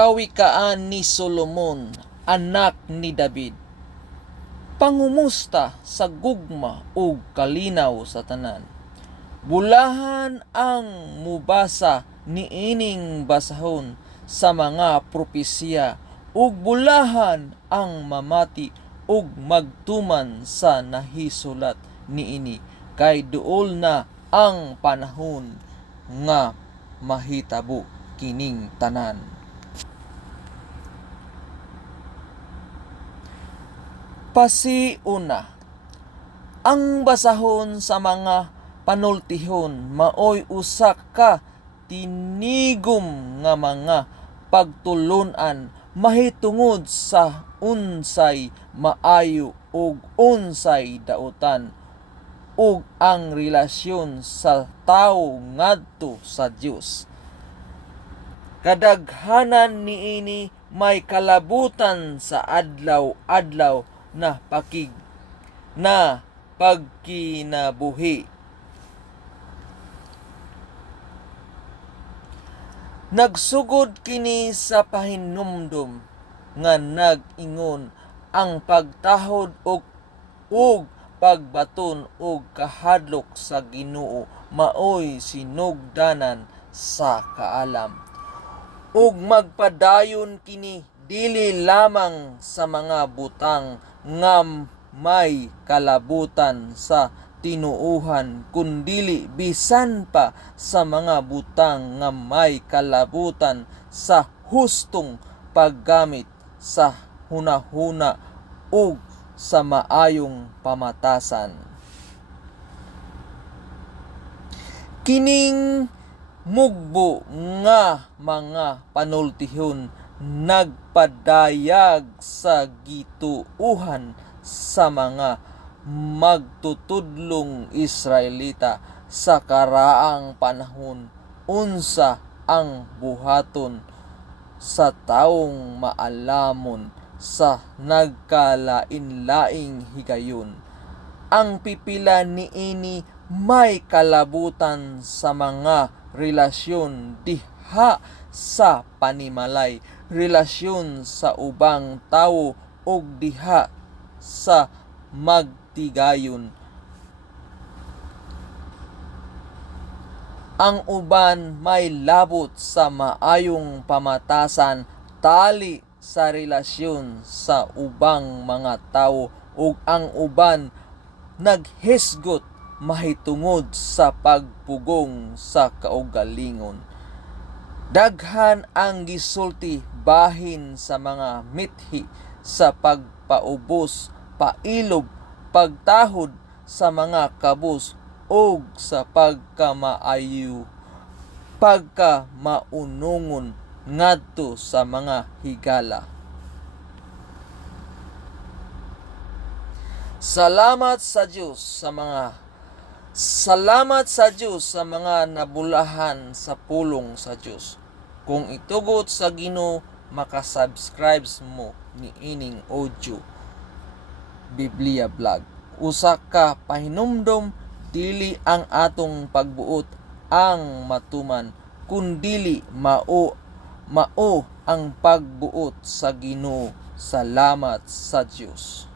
Kawikaan ni Solomon, anak ni David. Pangumusta sa gugma ug kalinaw sa tanan. Bulahan ang mubasa niining basahon sa mga propesya ug bulahan ang mamati ug magtuman sa nahisulat niini, kay duol na ang panahon nga mahitabo kining tanan. Pasiuna, ang basahon sa mga panultihon maoy usa ka tinigom nga mga pagtulon-an mahitungod sa unsay maayo ug unsay daotan ug ang relasyon sa tawo ngadto sa Dios. Kadaghanan niini may kalabutan sa adlaw-adlaw na pagkinabuhi. Nagsugod kini sa pahinumdom nga nag-ingon ang pagtahod ug pagbaton ug kahadlok sa Ginoo maoy sinugdanan sa kaalam. Ug magpadayon kini dili lamang sa mga butang nga may kalabutan sa tinuuhan, kundili bisan pa sa mga butang nga may kalabutan sa hustong paggamit sa hunahuna ug sa maayong pamatasan. Kining mugbo nga mga panultihon nagpadayag sa gituohan sa mga magtutudlong Israelita sa karaang panahon unsa ang buhaton sa taong maalamon sa nagkalain-laing higayon. Ang pipila niini may kalabutan sa mga relasyon diha sa panimalay, relasyon sa ubang tawo ug diha sa magtigayon. Ang uban may labot sa maayong pamatasan tali sa relasyon sa ubang mga tawo ug ang uban naghisgot mahitungod sa pagpugong sa kaugalingon. Daghan ang gisulti bahin sa mga mithi sa pagpaubos, pailob, pagtahod sa mga kabus ug sa pagkamaunungon ngadto sa mga higala. Salamat sa Dios sa mga nabulahan sa pulong sa Dios. Kung itugot sa Ginoo, makasubscribe mo ni ining audio Biblia Vlog. Usa ka pahinumdom, dili ang atong pagbuot ang matuman, kundili mao ang pagbuot sa Ginoo. Salamat sa Dios.